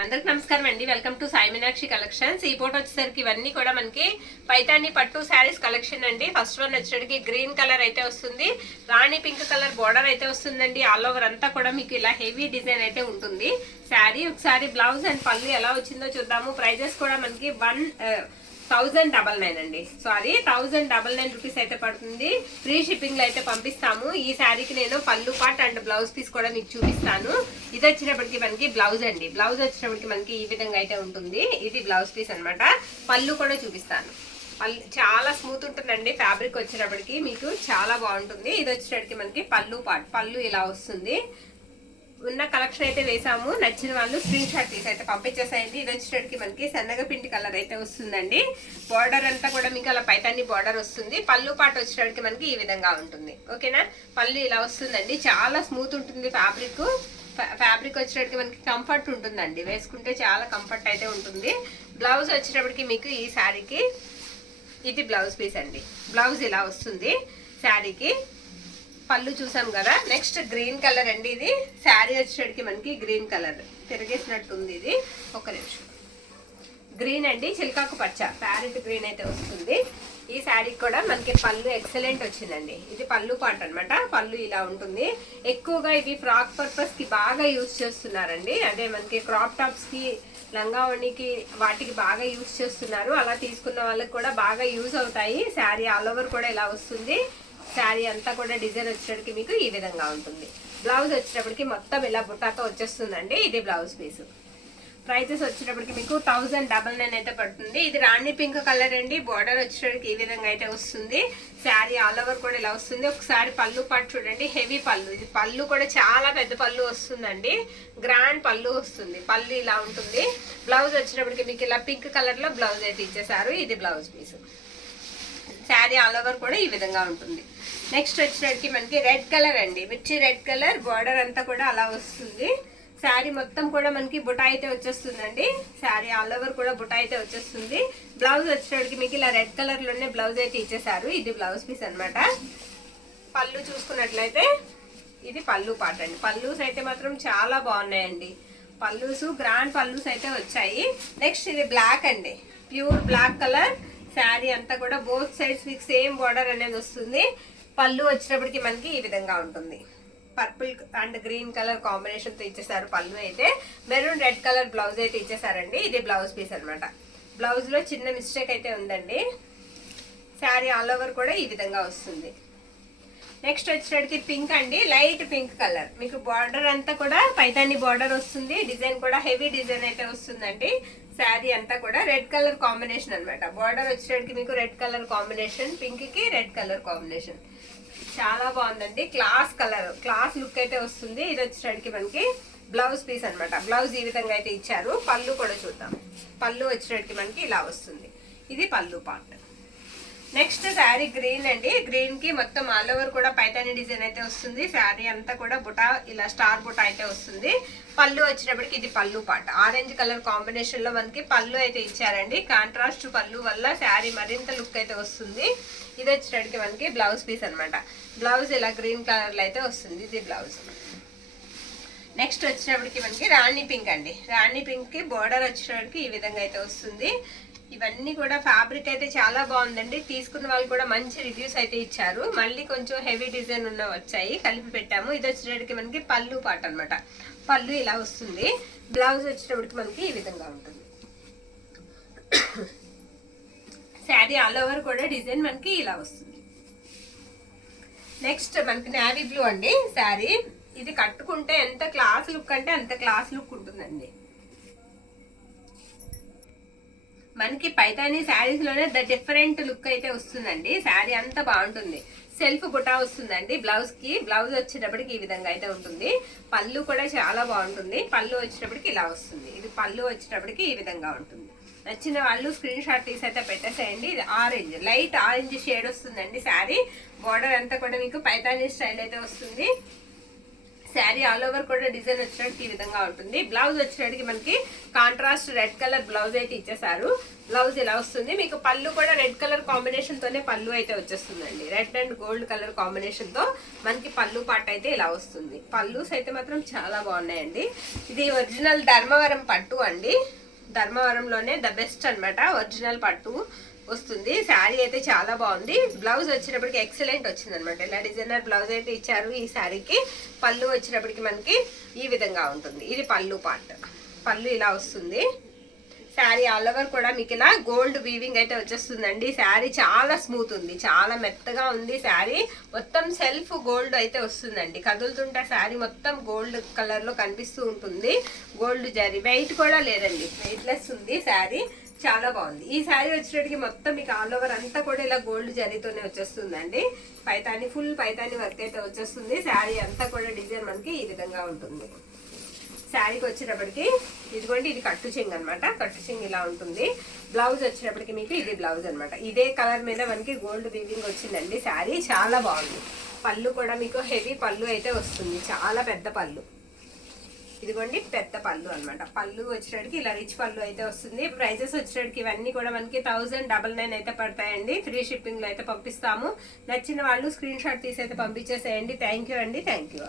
అందరికి నమస్కారం అండి. Welcome to Sai Meenakshi collections. ఈ ఫోటో వచ్చేసరికి ఇవన్నీ కూడా మనకి పైతాని పట్టు శారీస్ కలెక్షన్ అండి. ఫస్ట్ వన్ వచ్చేసరికి గ్రీన్ కలర్ అయితే వస్తుంది, రాణి పింక్ కలర్ బోర్డర్ అయితే వస్తుందండి. ఆల్ ఓవర్ అంతా కూడా మీకు ఇలా హెవీ డిజైన్ అయితే ఉంటుంది శారీ. ఒకసారి బ్లౌజ్ అండ్ పళ్ళు ఎలా వచ్చిందో చూద్దాము. ప్రైజెస్ కూడా మనకి 1099 అండి. సారీ 1099 రూపీస్ అయితే పడుతుంది. ఫ్రీ షిప్పింగ్ లో అయితే పంపిస్తాము. ఈ శారీకి నేను పళ్ళు పార్ట్ అండ్ బ్లౌజ్ పీస్ కూడా మీకు చూపిస్తాను. ఇది వచ్చినప్పటికి మనకి బ్లౌజ్ అండి. బ్లౌజ్ వచ్చినప్పటికి మనకి ఈ విధంగా అయితే ఉంటుంది. ఇది బ్లౌజ్ పీస్ అనమాట. పళ్ళు కూడా చూపిస్తాను. పళ్ళు చాలా స్మూత్ ఉంటుందండి. ఫ్యాబ్రిక్ వచ్చినప్పటికి మీకు చాలా బాగుంటుంది. ఇది వచ్చేటప్పటికి మనకి పళ్ళు పార్ట్. పళ్ళు ఇలా వస్తుంది. ఉన్న కలెక్షన్ అయితే వేసాము. నచ్చిన వాళ్ళు స్క్రీన్ షాట్ తీసి అయితే పంపించేసాయండి. ఇది వచ్చేటప్పటికి మనకి శనగపిండి కలర్ అయితే వస్తుందండి. బార్డర్ అంతా కూడా మీకు అలా పైతాన్ని బార్డర్ వస్తుంది. పళ్ళు పాటు వచ్చేటప్పటికి మనకి ఈ విధంగా ఉంటుంది. ఓకేనా, పళ్ళు ఇలా వస్తుందండి. చాలా స్మూత్ ఉంటుంది ఫ్యాబ్రిక్. ఫ్యాబ్రిక్ వచ్చేటప్పటికి మనకి కంఫర్ట్ ఉంటుందండి. వేసుకుంటే చాలా కంఫర్ట్ అయితే ఉంటుంది. బ్లౌజ్ వచ్చేటప్పటికి మీకు ఈ శారీకి ఇది బ్లౌజ్ పీస్ అండి. బ్లౌజ్ ఇలా వస్తుంది శారీకి. పళ్ళు చూసాం కదా. నెక్స్ట్ గ్రీన్ కలర్ అండి. ఇది శారీ వచ్చేటికి మనకి గ్రీన్ కలర్ తిరిగేసినట్టుంది. ఇది ఒక నిమిషం. గ్రీన్ అండి, చిల్కాకు పచ్చ ప్యారెట్ గ్రీన్ అయితే వస్తుంది. ఈ శారీకి కూడా మనకి పళ్ళు ఎక్సలెంట్ వచ్చిందండి. ఇది పళ్ళు పార్ట్ అనమాట. పళ్ళు ఇలా ఉంటుంది. ఎక్కువగా ఇవి ఫ్రాక్ పర్పస్ కి బాగా యూజ్ చేస్తున్నారండి. అదే మనకి క్రాప్ టాప్స్ కి, లంగావణికి వాటికి బాగా యూజ్ చేస్తున్నారు. అలా తీసుకున్న వాళ్ళకి కూడా బాగా యూజ్ అవుతాయి. శారీ ఆల్ ఓవర్ కూడా ఇలా వస్తుంది. శారీ అంతా కూడా డిజైన్ వచ్చేటప్పటికి మీకు ఈ విధంగా ఉంటుంది. బ్లౌజ్ వచ్చేటప్పటికి మొత్తం ఇలా బుట్టాతో వచ్చేస్తుందండి. ఇది బ్లౌజ్ పీస్. ప్రైజెస్ వచ్చేటప్పటికి మీకు 1099 అయితే పడుతుంది. ఇది రాణి పింక్ కలర్ అండి. బార్డర్ వచ్చేటప్పటికి ఈ విధంగా అయితే వస్తుంది. శారీ ఆల్ ఓవర్ కూడా ఇలా వస్తుంది. ఒకసారి పళ్ళు పాటు చూడండి. హెవీ పళ్ళు. ఇది పళ్ళు కూడా చాలా పెద్ద పళ్ళు వస్తుందండి. గ్రాండ్ పళ్ళు వస్తుంది. పళ్ళు ఇలా ఉంటుంది. బ్లౌజ్ వచ్చేటప్పటికి మీకు ఇలా పింక్ కలర్ లో బ్లౌజ్ అయితే ఇచ్చేసారు. ఇది blouse piece. Sari all over కూడా ఈ విధంగా ఉంటుంది. నెక్స్ట్ వచ్చేసరికి మనకి రెడ్ కలర్ అండి. మిర్చి రెడ్ కలర్. బార్డర్ అంతా కూడా అలా వస్తుంది. శారీ మొత్తం కూడా మనకి బుటా అయితే వచ్చేస్తుందండి. శారీ ఆల్ ఓవర్ కూడా బుటా అయితే వచ్చేస్తుంది. బ్లౌజ్ వచ్చేసరికి మీకు ఇలా రెడ్ కలర్ లోనే బ్లౌజ్ అయితే ఇచ్చేసారు. ఇది బ్లౌజ్ పీస్ అనమాట. పళ్ళు చూసుకున్నట్లయితే ఇది పళ్ళు పాట అండి. పళ్ళూస్ అయితే మాత్రం చాలా బాగున్నాయండి. పళ్ళూసు గ్రాండ్ పళ్ళూస్ అయితే వచ్చాయి. నెక్స్ట్ ఇది బ్లాక్ అండి. Pure black colour. శారీ అంతా కూడా బోత్ సైడ్స్ మీకు సేమ్ బార్డర్ అనేది వస్తుంది. పళ్ళు వచ్చేటప్పటికి మనకి ఈ విధంగా ఉంటుంది. Purple and green colour combination తో ఇచ్చేసారు. పళ్ళు అయితే మెరూన్ రెడ్ కలర్ బ్లౌజ్ అయితే ఇచ్చేసారండి. ఇది బ్లౌజ్ పీస్ అనమాట. బ్లౌజ్ లో చిన్న మిస్టేక్ అయితే ఉందండి. శారీ ఆల్ ఓవర్ కూడా ఈ విధంగా వస్తుంది. నెక్స్ట్ వచ్చేటప్పటికి పింక్ అండి. Light pink colour. మీకు బార్డర్ అంతా కూడా పైతాని బార్డర్ వస్తుంది. డిజైన్ కూడా హెవీ డిజైన్ అయితే వస్తుందండి. శారీ అంతా కూడా రెడ్ కలర్ కాంబినేషన్ అనమాట. బార్డర్ వచ్చేటప్పటికి మీకు రెడ్ కలర్ కాంబినేషన్, పింక్ కి రెడ్ కలర్ కాంబినేషన్ చాలా బాగుందండి. క్లాస్ కలర్, క్లాస్ లుక్ అయితే వస్తుంది. ఇది వచ్చేటప్పటికి మనకి బ్లౌజ్ పీస్ అనమాట. బ్లౌజ్ ఈ విధంగా అయితే ఇచ్చారు. పళ్ళు కూడా చూద్దాం. పళ్ళు వచ్చేటప్పటికి మనకి ఇలా వస్తుంది. ఇది పళ్ళు పార్ట్. నెక్స్ట్ శారీ గ్రీన్ అండి. గ్రీన్ కి మొత్తం ఆల్ ఓవర్ కూడా పైతాని డిజైన్ అయితే వస్తుంది. శారీ అంతా కూడా బుటా ఇలా స్టార్ బుటా అయితే వస్తుంది. పళ్ళు వచ్చేటప్పటికి ఇది పళ్ళు పాట. ఆరెంజ్ కలర్ కాంబినేషన్ లో మనకి పళ్ళు అయితే ఇచ్చారండి. కాంట్రాస్ట్ పళ్ళు వల్ల శారీ మరింత లుక్ అయితే వస్తుంది. ఇది వచ్చేటప్పటికి మనకి బ్లౌజ్ పీస్ అనమాట. బ్లౌజ్ ఇలా గ్రీన్ కలర్ లో అయితే వస్తుంది. ఇది బ్లౌజ్. నెక్స్ట్ వచ్చేటప్పటికి మనకి రాణి పింక్ అండి. రాణి పింక్ కి బోర్డర్ వచ్చేటప్పటికి ఈ విధంగా అయితే వస్తుంది. ఇవన్నీ కూడా ఫ్యాబ్రిక్ అయితే చాలా బాగుందండి. తీసుకున్న వాళ్ళు కూడా మంచి రివ్యూస్ అయితే ఇచ్చారు. మళ్ళీ కొంచెం హెవీ డిజైన్ ఉన్న వచ్చాయి, కలిపి పెట్టాము. ఇది వచ్చేటప్పటికి మనకి పళ్ళు పాట అనమాట. పళ్ళు ఇలా వస్తుంది. బ్లౌజ్ వచ్చేటప్పటికి మనకి ఈ విధంగా ఉంటుంది. శారీ ఆల్ ఓవర్ కూడా డిజైన్ మనకి ఇలా వస్తుంది. నెక్స్ట్ మనకి నేవీ బ్లూ అండి శారీ. ఇది కట్టుకుంటే ఎంత క్లాస్ లుక్ అంటే అంత క్లాస్ లుక్ ఉంటుందండి. మనకి పైతాని శారీస్ లోనే ద డిఫరెంట్ లుక్ అయితే వస్తుందండి. శారీ అంతా బాగుంటుంది. సెల్ఫ్ బుటా వస్తుందండి బ్లౌజ్ కి. బ్లౌజ్ వచ్చేటప్పటికి ఈ విధంగా అయితే ఉంటుంది. పళ్ళు కూడా చాలా బాగుంటుంది. పళ్ళు వచ్చేటప్పటికి ఇలా వస్తుంది. ఇది పళ్ళు వచ్చేటప్పటికి ఈ విధంగా ఉంటుంది. నచ్చిన వాళ్ళు స్క్రీన్ షాట్ తీసి అయితే పెట్టేసేయండి. ఇది ఆరెంజ్, లైట్ ఆరెంజ్ షేడ్ వస్తుందండి శారీ. బార్డర్ అంతా కూడా మీకు పైతాని స్టైల్ అయితే వస్తుంది. శారీ ఆల్ ఓవర్ కూడా డిజైన్ వచ్చినట్టు ఈ విధంగా ఉంటుంది. బ్లౌజ్ వచ్చినట్టుకి మనకి కాంట్రాస్ట్ రెడ్ కలర్ బ్లౌజ్ అయితే ఇచ్చేసారు. బ్లౌజ్ ఇలా వస్తుంది. మీకు పళ్ళు కూడా రెడ్ కలర్ కాంబినేషన్ తోనే పళ్ళు అయితే వచ్చేస్తుందండి. Red and gold colour combination తో మనకి పళ్ళు పాట అయితే ఇలా వస్తుంది. పళ్ళుస్ అయితే మాత్రం చాలా బాగున్నాయండి. ఇది ఒరిజినల్ ధర్మవరం పట్టు అండి. ధర్మవరంలోనే ద బెస్ట్ అన్నమాట. ఒరిజినల్ పట్టు వస్తుంది. శారీ అయితే చాలా బాగుంది. బ్లౌజ్ వచ్చినప్పటికి ఎక్సలెంట్ వచ్చింది అనమాట. ఇలా డిజైనర్ బ్లౌజ్ అయితే ఇచ్చారు ఈ శారీకి. పళ్ళు వచ్చినప్పటికి మనకి ఈ విధంగా ఉంటుంది. ఇది పళ్ళు పార్ట్. పళ్ళు ఇలా వస్తుంది. శారీ ఆల్ ఓవర్ కూడా మీకు ఇలా గోల్డ్ వీవింగ్ అయితే వచ్చేస్తుందండి. శారీ చాలా స్మూత్ ఉంది, చాలా మెత్తగా ఉంది. శారీ మొత్తం సెల్ఫ్ గోల్డ్ అయితే వస్తుందండి. కదులుతుంటే శారీ మొత్తం గోల్డ్ కలర్ లో కనిపిస్తూ ఉంటుంది. గోల్డ్ జరీ వెయిట్ కూడా లేదండి, వెయిట్లెస్ ఉంది శారీ. చాలా బాగుంది. ఈ శారీ వచ్చేటికి మొత్తం మీకు ఆల్ ఓవర్ అంతా కూడా ఇలా గోల్డ్ జరీతోనే వచ్చేస్తుందండి. పైతాని ఫుల్ పైతాని వర్క్ అయితే వచ్చేస్తుంది. శారీ అంతా కూడా డిజైన్ మనకి ఈ విధంగా ఉంటుంది. శారీకి వచ్చేటప్పటికి ఇదిగోండి, ఇది కట్టు చెంగు అనమాట. కట్టు చెంగు ఇలా ఉంటుంది. బ్లౌజ్ వచ్చేటప్పటికి మీకు ఇది బ్లౌజ్ అనమాట. ఇదే కలర్ మీద మనకి గోల్డ్ వీవింగ్ వచ్చిందండి. శారీ చాలా బాగుంది. పళ్ళు కూడా మీకు హెవీ పళ్ళు అయితే వస్తుంది. చాలా పెద్ద పళ్ళు. ఇదిగోండి పెద్ద పళ్ళు అనమాట. పళ్ళు వచ్చేటికి ఇలా రిచ్ పళ్ళు అయితే వస్తుంది. ప్రైజెస్ వచ్చేటికి ఇవన్నీ కూడా మనకి 1099 అయితే పడతాయండి. ఫ్రీ షిప్పింగ్ లో అయితే పంపిస్తాము. నచ్చిన వాళ్ళు స్క్రీన్ షాట్ తీసి అయితే పంపించేసేయండి. థ్యాంక్ యూ అండి. Thank you.